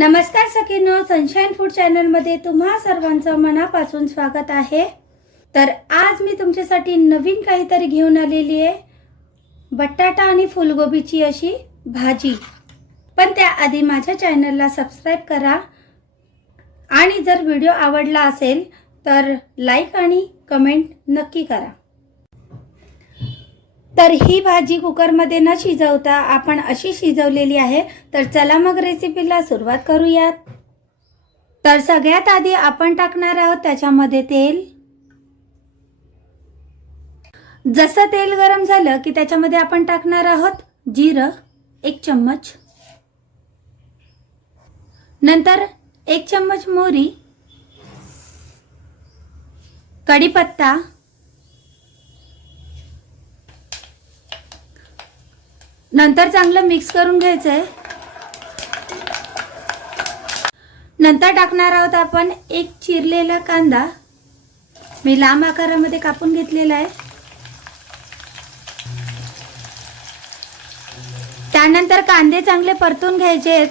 नमस्कार सखींनो, sunshine food चॅनलमध्ये तुम्हा सर्वांचं मनापासून स्वागत आहे। तर आज मी तुमच्यासाठी नवीन काहीतरी घेऊन आलेली आहे, बटाटा आणि फुलगोबीची अशी भाजी। पण त्याआधी माझ्या चॅनलला सबस्क्राइब करा आणि जर व्हिडिओ आवडला असेल तर लाईक आणि कमेंट नक्की करा। तर ही भाजी कुकरमध्ये न शिजवता आपण अशी शिजवलेली आहे। तर चला मग रेसिपीला सुरुवात करूयात। तर सगळ्यात आधी आपण टाकणार आहोत त्याच्यामध्ये तेल। जसं तेल गरम झालं की त्याच्यामध्ये आपण टाकणार आहोत जिरं 1 चम्मच, नंतर 1 चम्मच मोहरी, कढीपत्ता, नंतर चांगलं मिक्स करून घ्यायचंय। नंतर टाकणार आहोत आपण एक चिरलेला कांदा, मी लांब आकारामध्ये कापून घेतलेला आहे। त्यानंतर कांदे चांगले परतून घ्यायचे आहेत।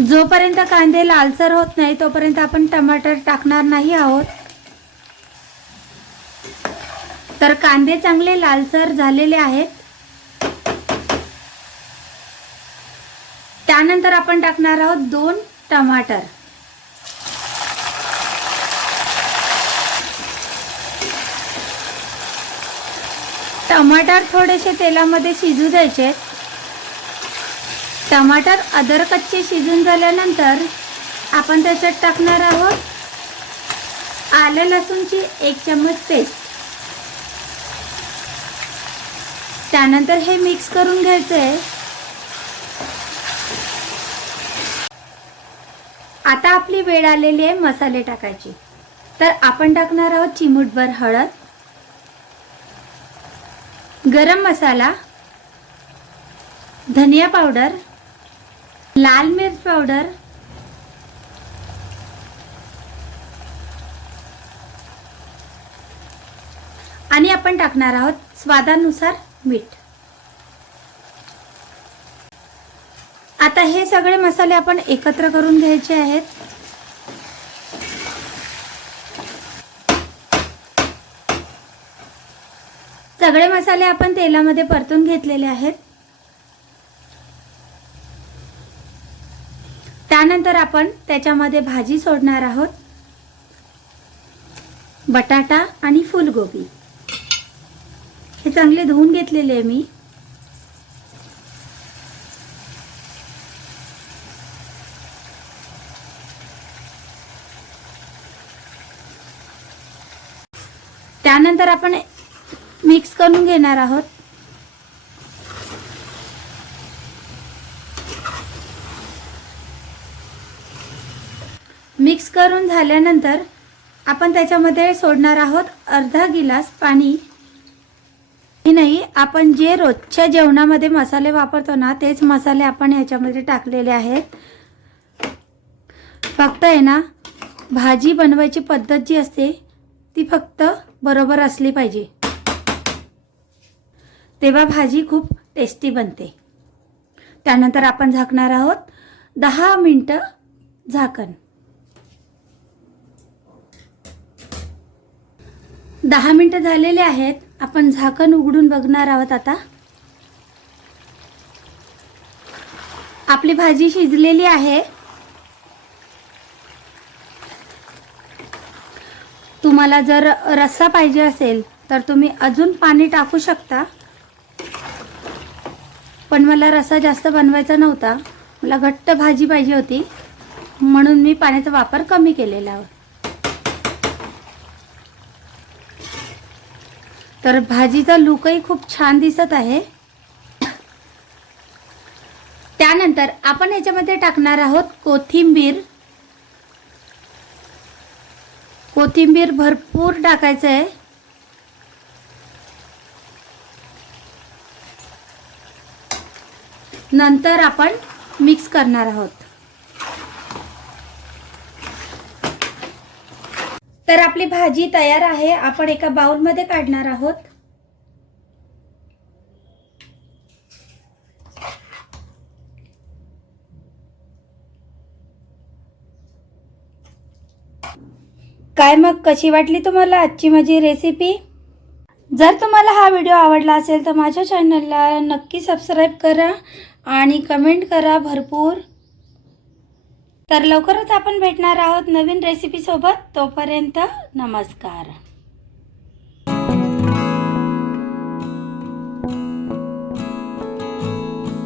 जोपर्यंत कांदे लालसर होत नाही तोपर्यंत आपण टमाटर टाकणार नाही आहोत। तर कांदे चांगले लालसर झालेले आहेत। त्यानंतर आपण टाकणार आहोत 2 टमाटर। टमाटर थोडेसे तेलामध्ये शिजू द्यायचे। टमाटर अदर कच्चे शिजून झाल्यानंतर आपण त्याच्यात टाकणार आहोत आलं लसूणची 1 चम्मच पेस्ट। त्यानंतर हे मिक्स करून घ्यायचंय। आता आपली वेळ आलेली आहे मसाले टाकायची। तर आपण टाकणार आहोत चिमूटभर हळद, गरम मसाला, धनिया पावडर, लाल मिर्च पावडर, आणि आपण टाकणार आहोत स्वादानुसार मीठ। आता हे सगळे मसाले आपण एकत्र करून घ्यायचे आहेत। सगळे मसाले आपण तेलामध्ये परतून घेतलेले आहेत। त्यानंतर आपण त्याच्यामध्ये भाजी सोडणार आहोत, बटाटा आणि फुलगोबी। हे चांगले धुवून घेतलेले आहे मी। त्यानंतर आपण मिक्स करून घेणार आहोत। मिक्स करून झाल्यानंतर आपण त्याच्यामध्ये सोडणार आहोत अर्धा गिलास पाणी। नाही, आपण जे रोजच्या जेवणामध्ये मसाले वापरतो ना तेच मसाले आपण ह्याच्यामध्ये टाकलेले आहेत। फक्त आहे ना, भाजी बनवायची पद्धत जी असते ती फक्त बरोबर असली पाहिजे, तेव्हा भाजी खूप टेस्टी बनते। त्यानंतर आपण झाकणार आहोत 10 मिनिटं झाकण। 10 मिनिटं झालेले आहेत। आपण झाकण उघडून बघणार आहोत। आता आपली भाजी शिजलेली आहे। तुम्हाला जर रस्सा पाहिजे असेल तर तुम्ही अजून पाणी टाकू शकता, पण मला रस्सा जास्त बनवायचा नव्हता, मला घट्ट भाजी पाहिजे होती म्हणून मी पाण्याचा वापर कमी केलेला आहे। तर भाजीचा लुकही खूप छान दिसत आहे। त्यानंतर आपण याच्यामध्ये टाकणार आहोत कोथिंबीर। कोथिंबीर भरपूर टाकायचं आहे। नंतर आपण मिक्स करणार आहोत। तर आपली भाजी तयार आहे। आपण एका बाउलमध्ये काढणार आहोत। काय मग कशी वाटली तुम्हाला आजची माझी रेसिपी? जर तुम्हाला हा व्हिडिओ आवडला असेल तर माझ्या चॅनलला नक्की सबस्क्राईब करा आणि कमेंट करा भरपूर. तर लवकरच आपण भेटणार आहोत नवीन रेसिपी सोबत. तोपर्यंत नमस्कार.